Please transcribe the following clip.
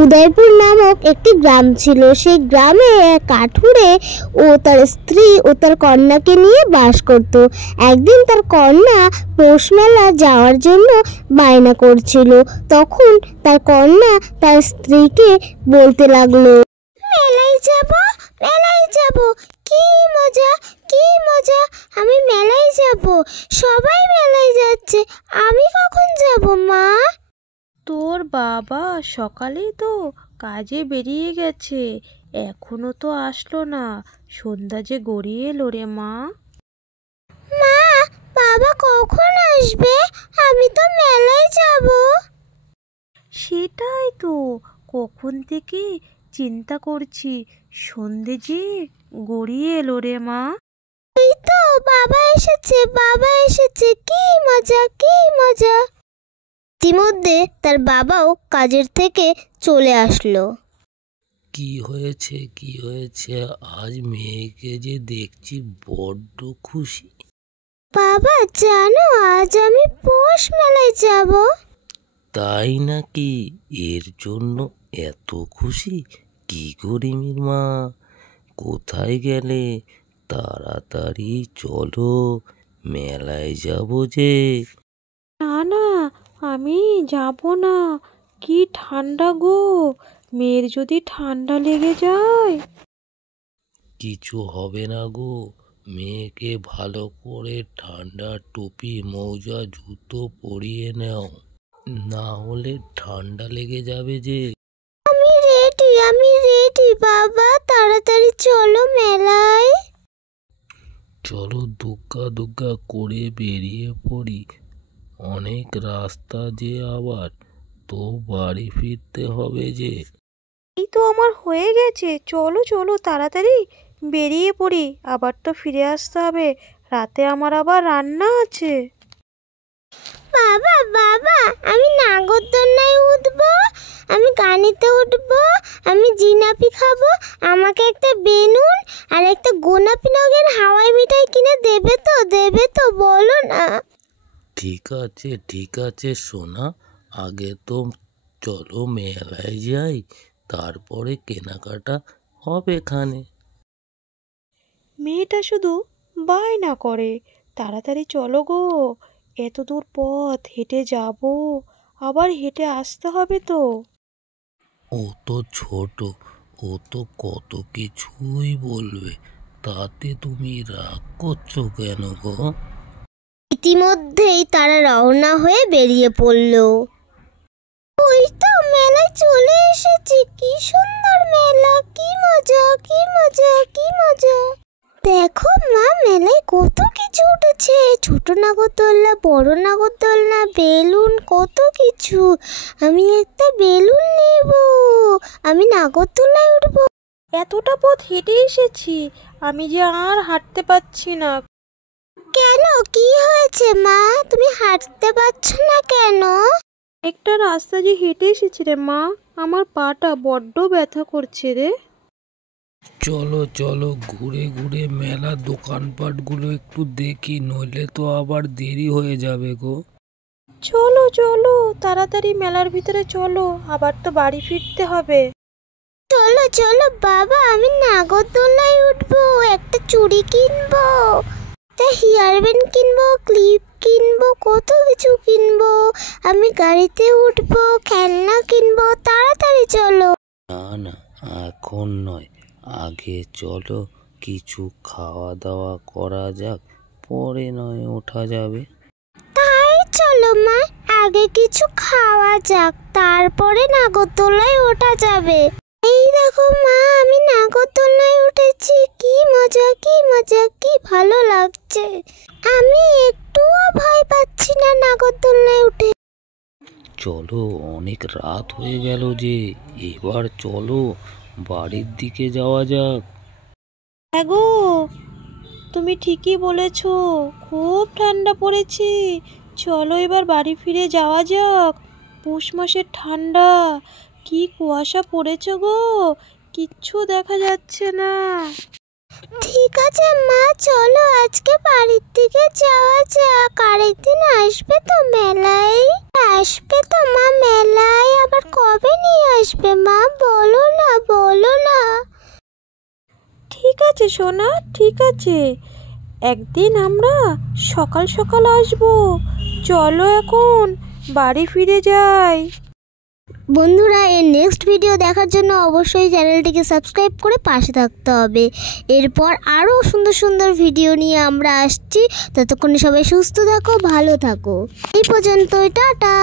উদয়পুর নামক একটি গ্রাম ছিল। সেই গ্রামে এক কাঠুরে ও তার স্ত্রী ও তার কন্যাকে নিয়ে বাস করত। একদিন তার কন্যা পৌষ মেলা যাওয়ার জন্য বায়না করছিল। তখন তার কন্যা তার স্ত্রীকে বলতে লাগলো, মেলায় যাব, মেলায় যাব, কি মজা, কি মজা, আমি মেলায় যাব, সবাই মেলায় যাচ্ছে, আমি কখন যাব মা? তোর বাবা সকালেই তো কাজে বেরিয়ে গেছে, এখনো তো আসলো না, সন্ধ্যা যে গড়িয়ে এলো রে মা। মা, বাবা কখন আসবে? আমি তো মেলায় যাব। সেটাই তো কখন থেকে চিন্তা করছি, সন্ধে যে গড়িয়ে এলো রে মা। এই তো বাবা এসেছে, বাবা এসেছে, কি মজা, কি মজা। ইতিমধ্যে তার বাবাও কাজের থেকে চলে আসলো। কি হয়েছে, কি হয়েছে? আজ মেয়েকে যে দেখছি বড্ড খুশি। বাবা জানো, আজ আমি পৌষ মেলায় যাব। তাই নাকি? এর জন্য এত খুশি? কি করিমির মা, কোথায় গেলে? তাড়াতাড়ি চলো, মেলায় যাব যে। না না, আমি যাব না, কি ঠান্ডা গো, মেয়ের যদি ঠান্ডা লেগে যায়। কিছু হবে না গো, মেয়েকে ভালো করে ঠান্ডা টুপি মৌজা জুতো পরিয়ে নাও, না হলে ঠান্ডা লেগে যাবে যে। আমি রেডি, আমি রেডি বাবা, তাড়াতাড়ি চলো মেলায়। চলো দুগ্গা দুগ্গা করে বেরিয়ে পড়ি, অনেক রাস্তা যে, আবার তো বাড়ি ফিরতে হবে যে। এই তো আমার হয়ে গেছে, চলো চলো তাড়াতাড়ি বেরিয়ে পড়ি, আবার তো ফিরে আসতে হবে, রাতে আমার আবার রান্না আছে। বাবা বাবা, আমি নাগরদোলনায় উঠবো, আমি গাড়িতে উঠবো, আমি জিলাপি খাবো, আমাকে একটা বেলুন আর একটা গোলাপি রঙের হাওয়াই মিঠাই কিনে দেবে তো, দেবে তো, বলো না। ঠিক আছে ঠিক আছে সোনা, আগে তো চলো মেলায় যাই, তারপরে কেনাকাটা হবে খানে। মেয়েটা শুধু বায়না করে, তাড়াতাড়ি চলো গো, এত দূর পথ হেঁটে যাব, আবার হেঁটে আসতে হবে তো। ও তো ছোট, ও তো কত কিছুই বলবে, তাতে তুমি রাগ করছো কেন গো? ইতিমধ্যেই তারা রওনা হয়ে বেরিয়ে পড়লো। ওই তো মেলায় চলে এসেছি, কি সুন্দর মেলা, কি মজা, কি মজা, কি মজা। দেখো মা, মেলায় কত কিছু উঠেছে, ছোট নাগরদোলনা, বড় নাগরদোলনা, বেলুন, কত কিছু। আমি একটা বেলুন নেব, আমি নাগরদোলনায় উঠবো। এতটা পথ হেঁটে এসেছি, আমি যে আর হাঁটতে পারছি না। কেন, কি হয়েছে মা, তুমি হাঁটতে পারছো না কেন? একটা রাস্তা যে হেঁটে এসেছি রে মা, আমার পাটা বড্ড ব্যথা করছে রে। চলো চলো, ঘুরে ঘুরে মেলার দোকানপাটগুলো একটু দেখি, নইলে তো আবার দেরি হয়ে যাবে গো। চলো চলো তাড়াতাড়ি মেলার ভিতরে চলো, আবার তো বাড়ি ফিরতে হবে। চলো চলো বাবা, আমি নাগরদোলনায় উঠবো, একটা চুড়ি কিনবো, একটা হেয়ার ব্যান্ড কিনবো, ক্লিপ কিনবো, কত কিছু কিনবো। আমি গাড়িতে উঠবো, খেলনা কিনবো, তাড়াতাড়ি চলো। না না, এখন নয়, আগে চলো কিছু খাওয়া দাওয়া করা যাক, পরে নয় ওঠা যাবে। তাই চলো মা, আগে কিছু খাওয়া যাক, তারপরে নাগরদোলনায় ওঠা যাবে। এই দেখো মা, আমি নাগরদোলনায় উঠেছি, কি মজা, কি মজা, কি ভালো লাগছে। আমি একটুও ভয় পাচ্ছি না নাগরদোলনায় উঠে। চলো, অনেক রাত হয়ে গেল যে, এবার চলো বাড়ির দিকে যাওয়া যাক। হ্যাঁ গো, তুমি ঠিকই বলেছ, খুব ঠান্ডা পড়েছে, চলো এবার বাড়ি ফিরে যাওয়া যাক। পৌষ মাসের ঠান্ডা, কি কুয়াশা পড়েছে গো, কিচ্ছু দেখা যাচ্ছে না। ঠিক আছে মা, চলো আজকে বাড়ির দিকে যাওয়া যাক। আরেকদিন আসবে তো মেলায়, আসবে তো মা মেলায়, আবার কবে কবে নিয়ে আসবে মা? বলো না। ঠিক আছে সোনা, ঠিক আছে, একদিন আমরা সকাল সকাল আসবো। চলো এখন বাড়ি ফিরে যাই। বন্ধুরা, এর নেক্সট ভিডিও দেখার জন্য অবশ্যই চ্যানেলটিকে সাবস্ক্রাইব করে পাশে থাকতে হবে। এরপর আরও সুন্দর সুন্দর ভিডিও নিয়ে আমরা আসছি। ততক্ষণে সবাই সুস্থ থাকো, ভালো থাকো। এই পর্যন্তই, টাটা।